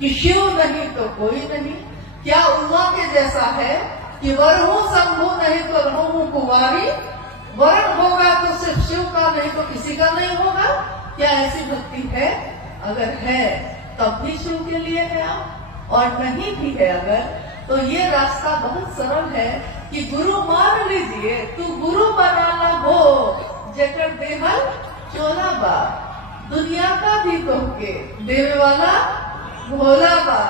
कि शिव नहीं तो कोई नहीं। क्या उमा के जैसा है कि वर हूं शंभु नहीं तो रहूं कुंवारी, वरण होगा तो सिर्फ शिव का नहीं तो किसी का नहीं होगा। क्या ऐसी भक्ति है? अगर है तब भी शिव के लिए है आप, और नहीं भी है अगर, तो ये रास्ता बहुत सरल है कि गुरु मान लीजिए, तू गुरु बनाना हो जेकर देहल चोला बा, दुनिया का भी कह के देवे वाला भोला बा।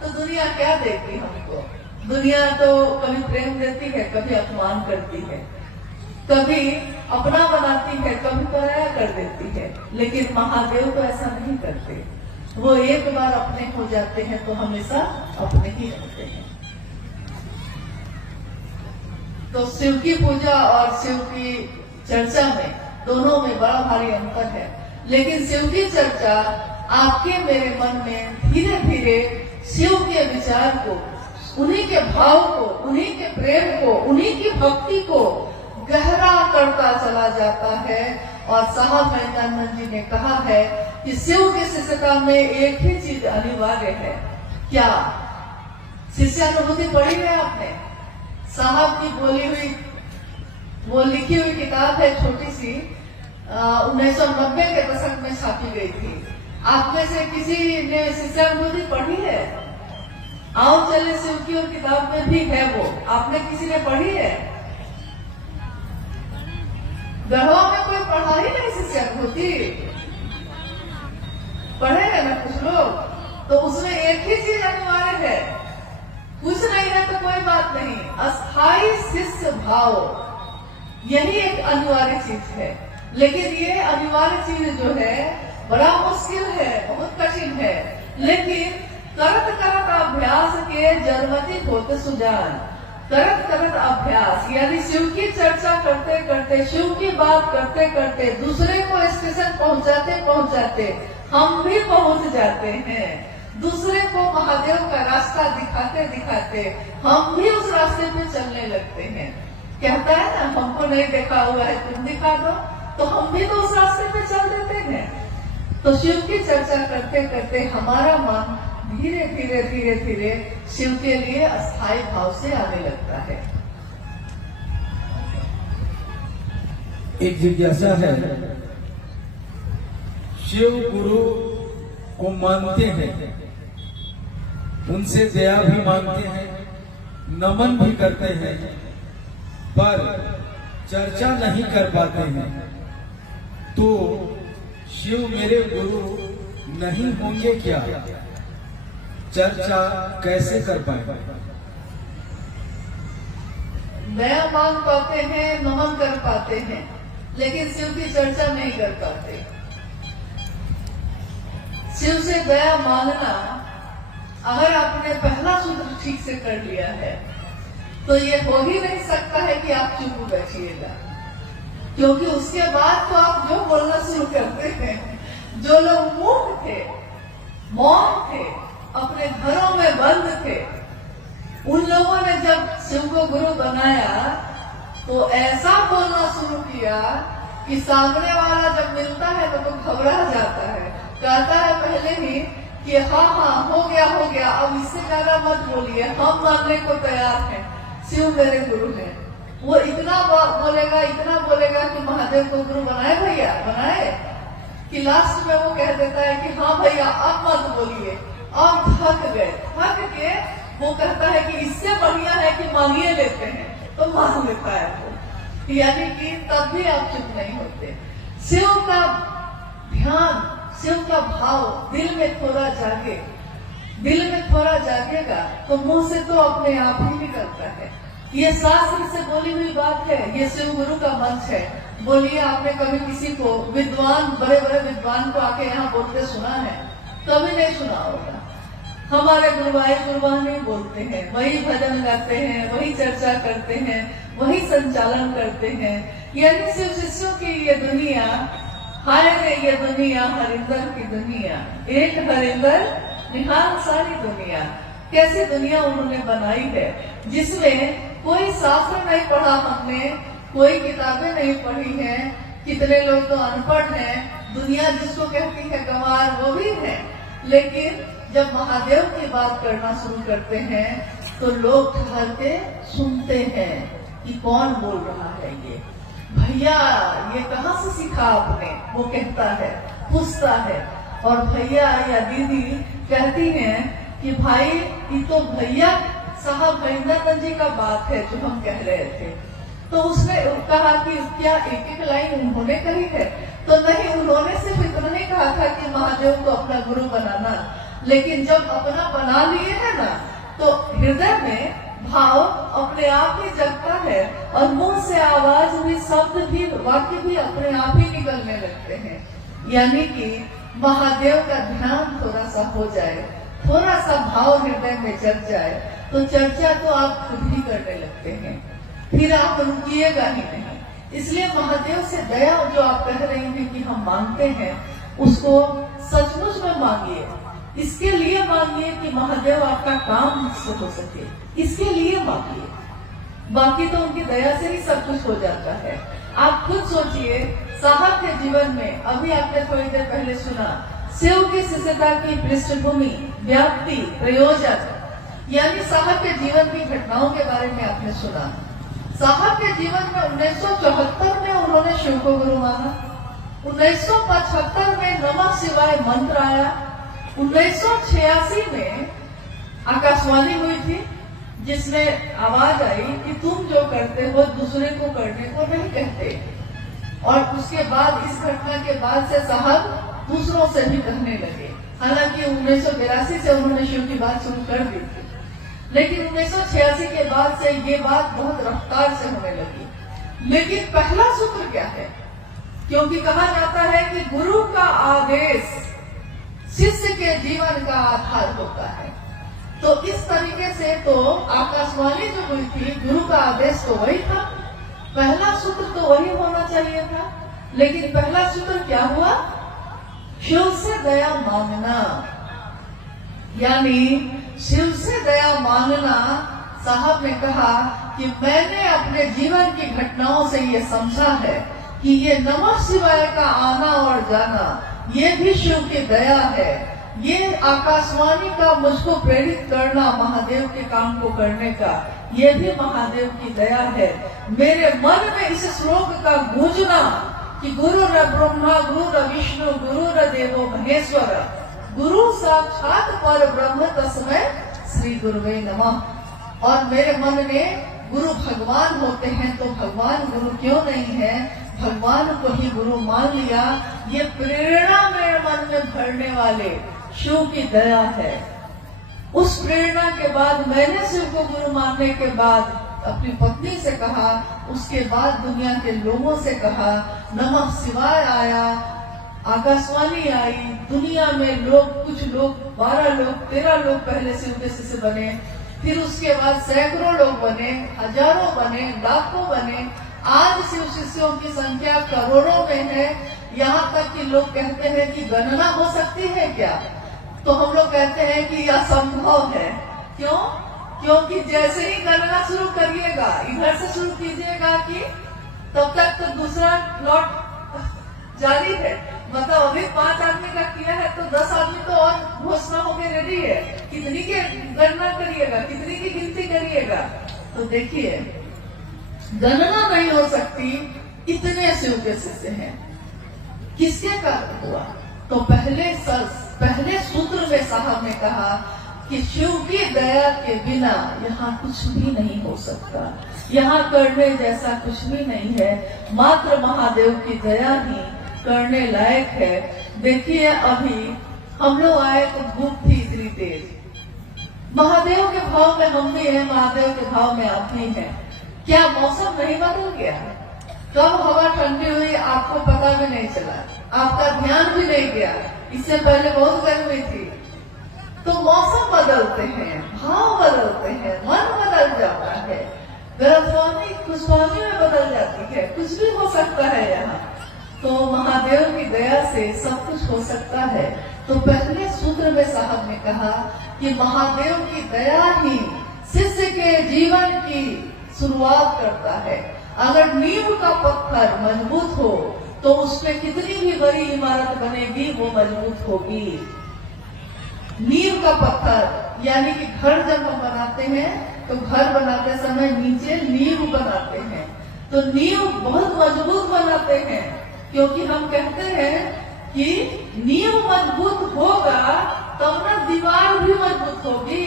तो दुनिया क्या देती हमको? दुनिया तो कभी प्रेम देती है, कभी अपमान करती है, कभी अपना बनाती है, कभी पराया कर देती है। लेकिन महादेव तो ऐसा नहीं करते। वो एक बार अपने हो जाते हैं तो हमेशा अपने ही रहते हैं। तो शिव की पूजा और शिव की चर्चा में, दोनों में बड़ा भारी अंतर है। लेकिन शिव की चर्चा आपके मेरे मन में धीरे धीरे शिव के विचार को, उन्हीं के भाव को, उन्हीं के प्रेम को, उन्हीं की भक्ति को गहरा करता चला जाता है। और साहब महेंद्रानंद जी ने कहा है कि शिव की शिष्यता में एक ही चीज अनिवार्य है। क्या? शिष्यानुभूति पढ़ी है आपने? साहब की बोली हुई, वो लिखी हुई किताब है, छोटी सी, 1990 के दशक में छापी गई थी। आप में से किसी ने शिष्यानुभूति पढ़ी है? आओ चले शिव की, और किताब में भी है वो। आपने किसी ने पढ़ी है? गढ़वा में कोई पढ़ा ही नहीं शिष्यानुभूति? पढ़े हैं ना कुछ लोग? तो उसमें एक ही चीज अनिवार्य है, कुछ नहीं है तो कोई बात नहीं, अस्थाई शिष्य भाव, यही एक अनिवार्य चीज है। लेकिन ये अनिवार्य चीज जो है बड़ा मुश्किल है, बहुत कठिन है। लेकिन करत करत अभ्यास के जरमति होते सुजान, करत करत अभ्यास, यानी शिव की चर्चा करते करते, शिव की बात करते करते, दूसरे को स्टेशन पहुंचाते पहुंचाते हम भी पहुंच जाते हैं। दूसरे को महादेव का रास्ता दिखाते दिखाते हम भी उस रास्ते पे चलने लगते हैं। कहता है ना, हमको नहीं देखा हुआ है, तुम दिखा दो, तो हम भी तो उस रास्ते पे चल देते हैं। तो शिव की चर्चा करते करते हमारा मन धीरे धीरे धीरे धीरे शिव के लिए अस्थायी भाव से आने लगता है। एक जिज्ञासा है, शिव गुरु को मानते हैं, उनसे दया भी मांगते हैं, नमन भी करते हैं, पर चर्चा नहीं कर पाते हैं, तो शिव मेरे गुरु नहीं होंगे क्या? चर्चा कैसे कर पाएंगे? दया मांग पाते हैं, नमन कर पाते हैं, लेकिन शिव की चर्चा नहीं कर पाते। शिव से दया मांगना, अगर आपने पहला सूत्र ठीक से कर लिया है तो ये हो ही नहीं सकता है कि आप चुप बैठिएगा, क्योंकि उसके बाद तो आप जो बोलना शुरू करते हैं। जो लोग मूक थे, मौन थे, अपने घरों में बंद थे, उन लोगों ने जब शिव को गुरु बनाया तो ऐसा बोलना शुरू किया कि सामने वाला जब मिलता है तो घबरा जाता है, कहता है पहले ही कि हाँ हाँ हो गया, अब इससे ज्यादा मत बोलिए, हम मानने को तैयार हैं, शिव मेरे गुरु हैं। वो इतना बोलेगा कि महादेव को गुरु बनाए भैया, बनाए, कि लास्ट में वो कह देता है कि हाँ भैया अब मत बोलिए, अब थक गए। थक के वो कहता है कि इससे बढ़िया है कि मांगिए लेते हैं, तो मांग लेता है वो। यानी कि तब भी आप चुप नहीं होते। शिव का ध्यान, शिव का भाव दिल में थोड़ा जागे, दिल में थोड़ा जागेगा तो मुंह से तो अपने आप ही निकलता है। ये शास्त्र से बोली हुई बात है, ये शिव गुरु का मंच है। बोलिए, आपने कभी किसी को, विद्वान, बड़े बड़े विद्वान को आके यहाँ बोलते सुना है? कभी नहीं सुना होगा। हमारे गुरुवान नहीं बोलते हैं, वही भजन गाते हैं, वही चर्चा करते हैं, वही संचालन करते हैं। यानी शिव शिष्यों की ये दुनिया, हाय रे ये दुनिया, हरिंदर की दुनिया, एक हरिंदर निहाल सारी दुनिया। कैसी दुनिया उन्होंने बनाई है, जिसमें कोई शास्त्र नहीं पढ़ा हमने, कोई किताबें नहीं पढ़ी हैं, कितने लोग तो अनपढ़ हैं, दुनिया जिसको कहती है गंवार वो भी है, लेकिन जब महादेव की बात करना शुरू करते हैं तो लोग ठहर के सुनते हैं कि कौन बोल रहा है ये भैया, ये कहाँ से सीखा आपने, वो कहता है, पूछता है। और भैया या दीदी कहती हैं कि भाई ये तो भैया साहब महेंद्रनाथ जी का बात है जो हम कह रहे थे। तो उसने कहा कि क्या एक एक लाइन उन्होंने कही है? तो नहीं, उन्होंने सिर्फ इतना ही कहा था कि महादेव को अपना गुरु बनाना, लेकिन जब अपना बना लिए है ना तो हृदय में भाव अपने आप ही जगता है और मुंह से आवाज भी, शब्द भी, वाक्य भी अपने आप ही निकलने लगते हैं। यानी कि महादेव का ध्यान थोड़ा सा हो जाए, थोड़ा सा भाव हृदय में जग जाए तो चर्चा तो आप खुद ही करने लगते हैं, फिर आप रुकिएगा ही नहीं। इसलिए महादेव से दया जो आप कह रही हैं कि हम मांगते हैं, उसको सचमुच में मांगिए। इसके लिए मांगिए कि महादेव आपका काम मुझसे हो सके, इसके लिए मांगिए। बाकी तो उनकी दया से ही सब कुछ हो जाता है। आप खुद सोचिए, साहब के जीवन में अभी आपने थोड़ी देर पहले सुना, शिव की शिष्यता की पृष्ठभूमि, व्याप्ति, प्रयोजन, यानी साहब के जीवन की घटनाओं के बारे में आपने सुना। साहब के जीवन में 1974 में उन्होंने शिव को गुरु माना, 1975 में नमः शिवाय मंत्र आया, 1986 में आकाशवाणी हुई थी जिसमें आवाज आई कि तुम जो करते हो दूसरे को करने को नहीं कहते। और उसके बाद, इस घटना के बाद से साहब दूसरों से भी कहने लगे। हालांकि 1982 से उन्होंने शिव की बात शुरू कर दी थी, लेकिन 1986 के बाद से ये बात बहुत रफ्तार से होने लगी। लेकिन पहला सूत्र क्या है? क्योंकि कहा जाता है कि गुरु का आदेश शिष्य के जीवन का आधार होता है, तो इस तरीके से तो आकाशवाणी जो हुई थी, गुरु का आदेश तो वही था, पहला सूत्र तो वही होना चाहिए था। लेकिन पहला सूत्र क्या हुआ? शिव से दया मांगना। यानी शिव से दया मांगना। साहब ने कहा कि मैंने अपने जीवन की घटनाओं से ये समझा है कि ये नमः शिवाय का आना और जाना ये भी शिव की दया है। ये आकाशवाणी का मुझको प्रेरित करना महादेव के काम को करने का, ये भी महादेव की दया है। मेरे मन में इस श्लोक का गूंजना कि गुरु र ब्रह्मा गुरु र विष्णु गुरु र देवो महेश्वर गुरु साक्षात पर ब्रह्म तस्मै श्री गुरुवे नमः। और मेरे मन में गुरु भगवान होते हैं तो भगवान गुरु क्यों नहीं है, भगवान को ही गुरु मान लिया। ये प्रेरणा मेरे मन में भरने वाले शिव की दया है। उस प्रेरणा के बाद मैंने शिव को गुरु मानने के बाद अपनी पत्नी से कहा, उसके बाद दुनिया के लोगों से कहा, नमः शिवाय आया, आकाशवाणी आई, दुनिया में लोग, कुछ लोग 12 लोग 13 लोग पहले शिव के शिष्य बने, फिर उसके बाद सैकड़ों लोग बने, हजारों बने, लाखों बने। आज शिव शिष्यों की संख्या करोड़ों में है। यहाँ तक कि लोग कहते हैं कि गणना हो सकती है क्या? तो हम लोग कहते हैं कि यह संभव है। क्यों? क्योंकि जैसे ही गणना शुरू करिएगा, इधर से शुरू कीजिएगा कि तब तक तो दूसरा लॉट जारी है। मतलब अभी 5 आदमी का किया है तो 10 आदमी तो और घोषणा होकर रेडी है। कितनी की गणना करिएगा, कितनी की गिनती करिएगा? तो देखिए, गणना नहीं हो सकती, इतने शिव के शिष्य हैं। किसके कारण हुआ? तो पहले सूत्र में साहब ने कहा कि शिव की दया के बिना यहाँ कुछ भी नहीं हो सकता, यहाँ करने जैसा कुछ भी नहीं है, मात्र महादेव की दया ही करने लायक है। देखिए, अभी हम लोग आए तो धूप थी इतनी तेज, महादेव के भाव में हम भी हैं, महादेव के भाव में आप भी हैं। क्या मौसम नहीं बदल गया? कब हवा ठंडी हुई आपको पता भी नहीं चला, आपका ध्यान भी नहीं गया। इससे पहले बहुत गर्मी थी। तो मौसम बदलते हैं, भाव बदलते हैं, मन बदल जाता है, गलतफहमी खुशफहमी में बदल जाती है, कुछ भी हो सकता है यहाँ। तो महादेव की दया से सब कुछ हो सकता है। तो पहले सूत्र में साहब ने कहा कि महादेव की दया ही शिष्य के जीवन की शुरुआत करता है। अगर नींव का पत्थर मजबूत हो तो उसमें कितनी भी बड़ी इमारत बनेगी वो मजबूत होगी। नींव का पत्थर, यानी कि घर जब हम बनाते हैं तो घर बनाते समय नीचे नींव बनाते हैं, तो नींव बहुत मजबूत बनाते हैं, क्योंकि हम कहते हैं कि नींव मजबूत होगा तब ना दीवार भी मजबूत होगी।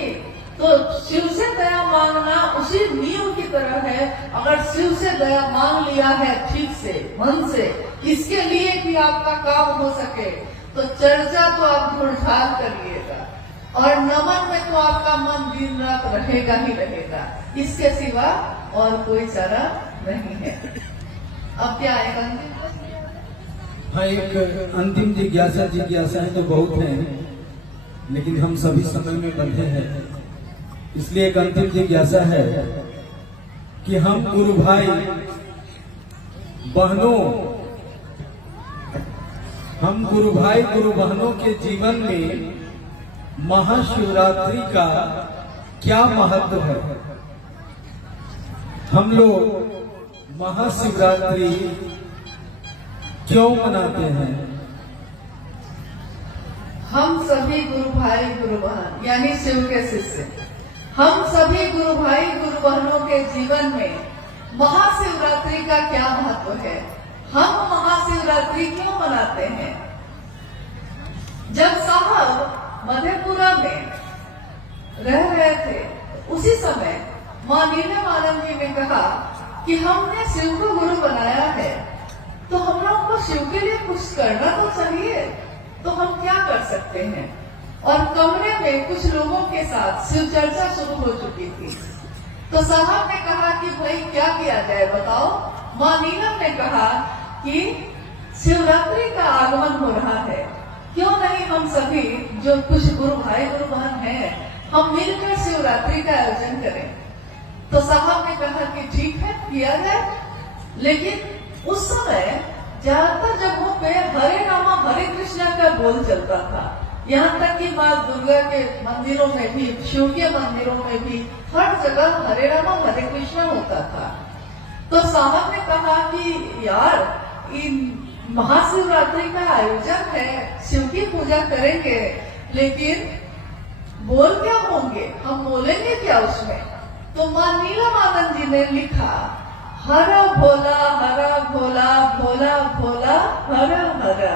तो शिव से दया मांगना उसी नींव की तरह है। अगर शिव से दया मांग लिया है ठीक से, मन से, इसके लिए कि आपका काम हो सके, तो चर्चा तो आप ढूंढाल करिएगा, और नमन में तो आपका मन दिन रात रहेगा ही रहेगा। इसके सिवा और कोई चारा नहीं है। अब क्या आएगा? हाँ, एक अंतिम जिज्ञासाएं तो बहुत हैं, लेकिन हम सभी समय में बंधे हैं, इसलिए एक अंतिम जिज्ञासा है कि हम गुरु भाई बहनों, हम गुरु भाई गुरु बहनों के जीवन में महाशिवरात्रि का क्या महत्व है? हम लोग महाशिवरात्रि क्यों मनाते हैं? हम सभी गुरु भाई गुरु बहन यानी शिव के शिष्य, हम सभी गुरु भाई गुरु बहनों के जीवन में महाशिवरात्रि का क्या महत्व है? हम महाशिवरात्रि क्यों मनाते हैं? जब साहब मधेपुरा में रह रहे थे, उसी समय मां नीलमानंद जी ने कहा कि हमने शिव को गुरु बनाया है, तो हम लोग को शिव के लिए कुछ करना तो चाहिए, तो हम क्या कर सकते हैं? और कमरे में कुछ लोगों के साथ शिव चर्चा शुरू हो चुकी थी, तो साहब ने कहा कि भाई क्या किया जाए बताओ। मां नीलम ने कहा कि शिवरात्रि का आगमन हो रहा है, क्यों नहीं हम सभी जो कुछ गुरु भाई गुरु बहन हैं, हम मिलकर शिवरात्रि का आयोजन करें। तो साहब ने कहा कि ठीक है, किया जाए। लेकिन उस समय ज्यादातर जगहों पे हरे रामा हरे कृष्णा का बोल चलता था, यहाँ तक कि माँ दुर्गा के मंदिरों में भी, शिव के मंदिरों में भी हर जगह हरे रामा हरे कृष्णा होता था। तो साहब ने कहा कि यार इन महाशिवरात्रि का आयोजन है, शिव की पूजा करेंगे, लेकिन बोल क्या होंगे, हम बोलेंगे क्या उसमें? तो मां नीलमानंद जी ने लिखा, हरा भोला भोला भोला भोला हरा हरा,